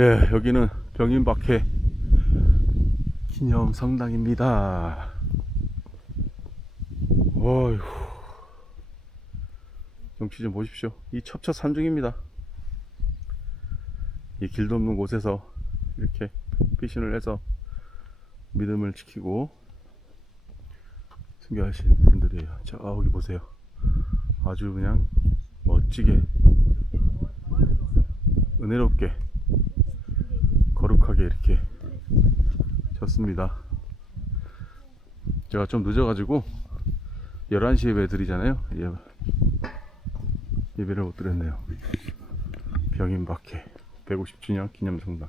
예, 여기는 병인박회 기념 성당입니다. 어휴. 경치 좀 보십시오. 이 첩첩 산중입니다. 이 길도 없는 곳에서 이렇게 피신을 해서 믿음을 지키고 순교하신 분들이에요. 저기 보세요. 아주 그냥 멋지게 은혜롭게 거룩하게 이렇게 졌습니다. 제가 좀 늦어가지고 11시 예배 드리잖아요. 예, 예배를 못 드렸네요. 병인박해 150주년 기념성당.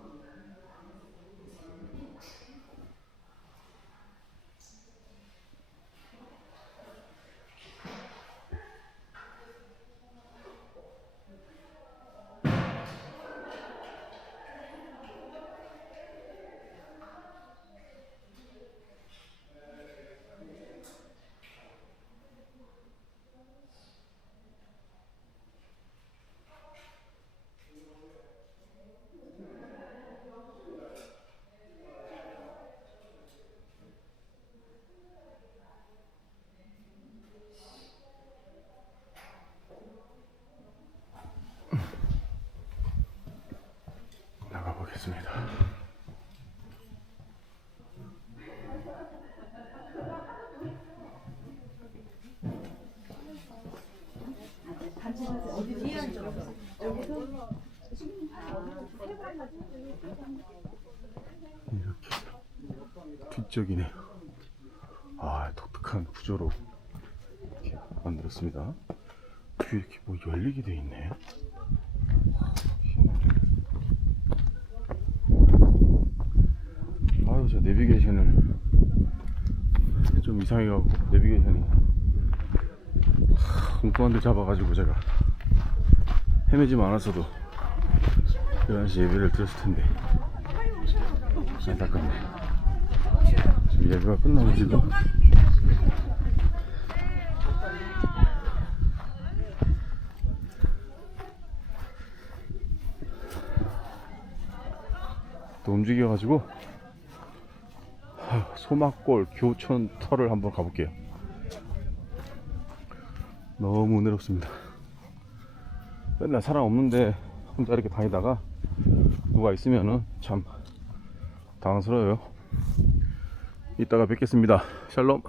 나가 보겠습니다. 이렇게 뒤쪽이네요. 아 독특한 구조로 이렇게 만들었습니다. 뒤에 이렇게 뭐 열리게 돼 있네. 아유 저 내비게이션을 좀 이상해갖고 내비게이션이. 하, 엉뚱한 데 잡아가지고 제가 헤매지 않았어도 11시 예배를 드렸을 텐데. 안타깝네. 지금 예배가 끝나고 지금. 또 움직여가지고 하, 소막골 교촌 터를 한번 가볼게요. 너무 은혜롭습니다. 맨날 사람 없는데 혼자 이렇게 다니다가 누가 있으면은 참 당황스러워요. 이따가 뵙겠습니다. 샬롬.